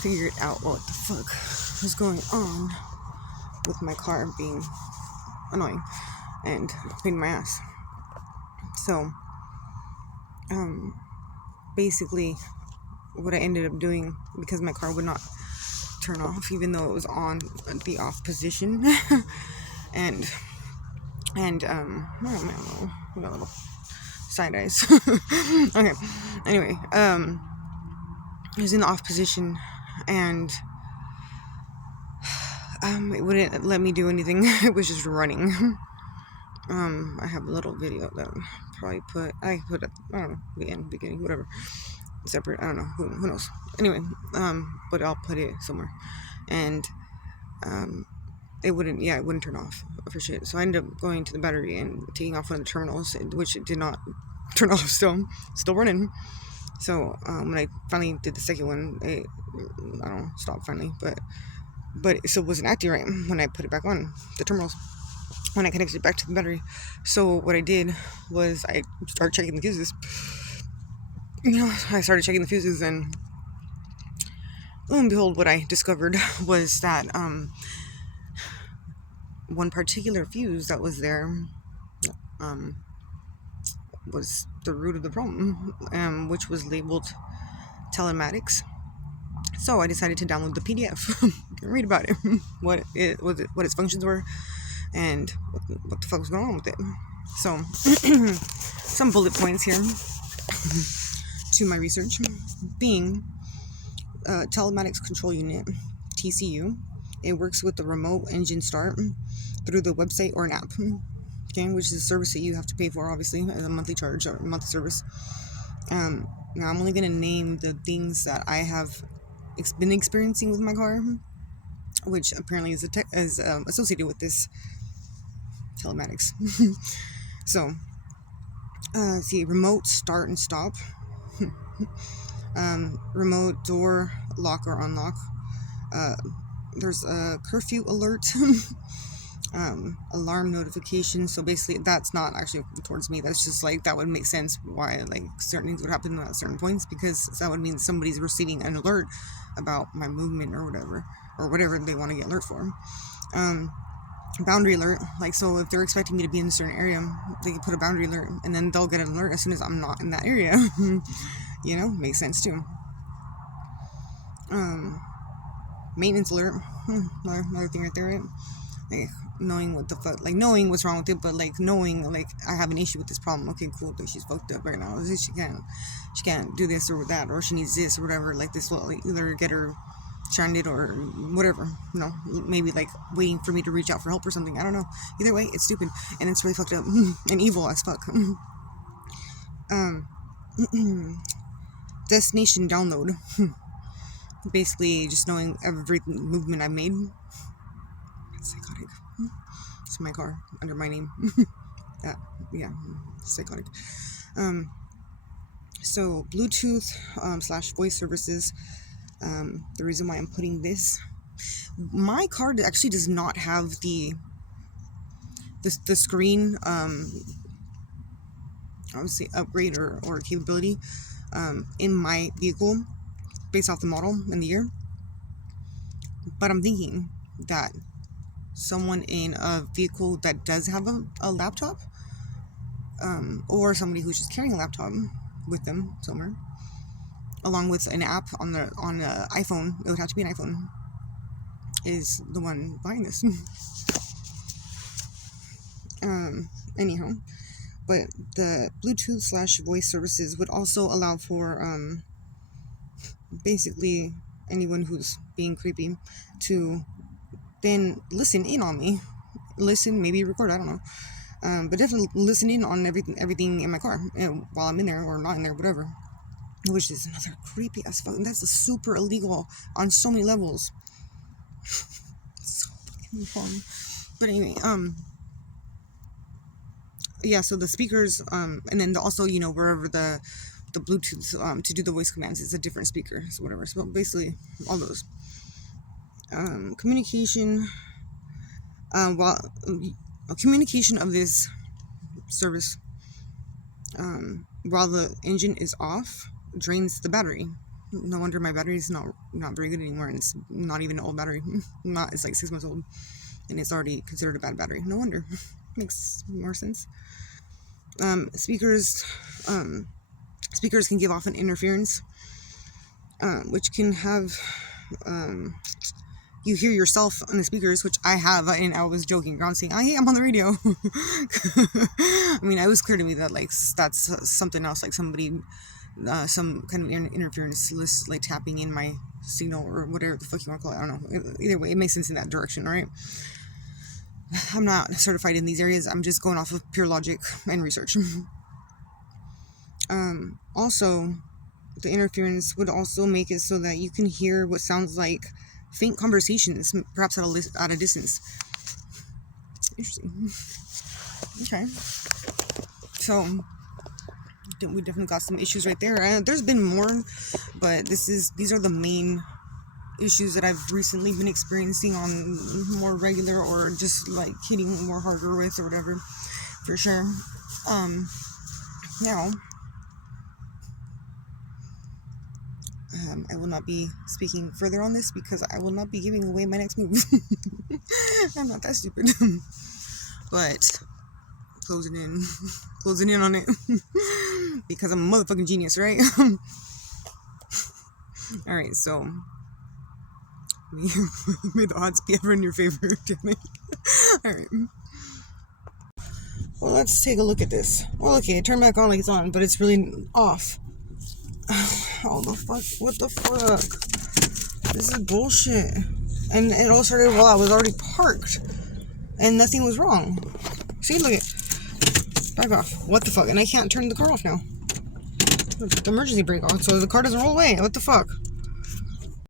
figured out what the fuck was going on with my car being annoying and pain in my ass. So, basically, what I ended up doing, because my car would not turn off even though it was on the off position, and I don't know, we got little side eyes. Okay, anyway, it was in the off position, and it wouldn't let me do anything. It was just running. I have a little video that I put at, I don't know, the end, beginning, whatever, separate, I don't know, who knows, anyway, but I'll put it somewhere, and, it wouldn't turn off for shit, so I ended up going to the battery and taking off one of the terminals, which it did not turn off, still running, so, when I finally did the second one, it, I don't know, stopped finally, but it still wasn't acting right when I put it back on, the terminals, when I connected it back to the battery. So what I did was I started checking the fuses. I started checking the fuses, and lo and behold, what I discovered was that one particular fuse that was there was the root of the problem, which was labeled telematics. So I decided to download the PDF and read about it, what its functions were, and what the fuck was going on with it. So, some bullet points here to my research, being telematics control unit, TCU. It works with the remote engine start through the website or an app, okay, which is a service that you have to pay for, obviously, as a monthly charge or monthly service. Now, I'm only going to name the things that I have been experiencing with my car, which apparently is associated with this telematics. So, see, remote start and stop, remote door lock or unlock, there's a curfew alert, alarm notification. So basically, that's not actually towards me, that's just like, that would make sense why like certain things would happen at certain points, because that would mean somebody's receiving an alert about my movement or whatever they want to get alert for. Boundary alert, like, so if they're expecting me to be in a certain area, they can put a boundary alert, and then they'll get an alert as soon as I'm not in that area. Makes sense too. Maintenance alert, another thing right there, right? Like, knowing what the fuck, like, knowing what's wrong with it, but like knowing, like, I have an issue with this problem. Okay, cool, like, she's fucked up right now, she can't do this or that, or she needs this or whatever, like, this will either get her stranded or whatever, maybe like waiting for me to reach out for help or something, I don't know. Either way, it's stupid and it's really fucked up and evil as fuck. Destination download, basically just knowing every movement I made. It's psychotic. It's my car under my name. Psychotic. So Bluetooth / voice services. The reason why I'm putting this, my car actually does not have the screen obviously upgrade or capability in my vehicle based off the model and the year, but I'm thinking that someone in a vehicle that does have a laptop, or somebody who's just carrying a laptop with them somewhere, along with an app on the iPhone, it would have to be an iPhone, is the one buying this. Anyhow, but the Bluetooth / voice services would also allow for basically anyone who's being creepy to then listen in on me, maybe record, I don't know, but definitely listen in on everything in my car, while I'm in there or not in there, whatever. Which is another creepy as fuck. And that's super illegal on so many levels. So fucking fun. But anyway, so the speakers, and then also, wherever the Bluetooth, to do the voice commands, is a different speaker, so whatever. So basically, all those. Communication, communication of this service, while the engine is off, drains the battery. No wonder my battery's not very good anymore, and it's not even an old battery. It's like 6 months old, and it's already considered a bad battery. No wonder. Makes more sense. Speakers can give off an interference, which can have you hear yourself on the speakers, which I have, and I was joking around saying, "Hey, I'm on the radio." I mean, it was clear to me that like that's something else, like somebody, some kind of interference, like tapping in my signal or whatever the fuck you want to call it. I don't know. Either way, it makes sense in that direction, right? I'm not certified in these areas. I'm just going off of pure logic and research. Also, the interference would also make it so that you can hear what sounds like faint conversations, perhaps at a distance. Interesting. Okay. So, we definitely got some issues right there. There's been more, but these are the main issues that I've recently been experiencing on more regular, or just like hitting more harder with, or whatever, for sure. Now, I will not be speaking further on this because I will not be giving away my next move. I'm not that stupid. But closing in on it because I'm a motherfucking genius, right? All right, so may the odds be ever in your favor. All right. Well, let's take a look at this. Well, okay, it turned back on like it's on, but it's really off. Oh, the fuck? What the fuck? This is bullshit. And it all started while I was already parked, and nothing was wrong. See, look at. Back off. What the fuck? And I can't turn the car off now. The emergency brake on, so the car doesn't roll away. What the fuck?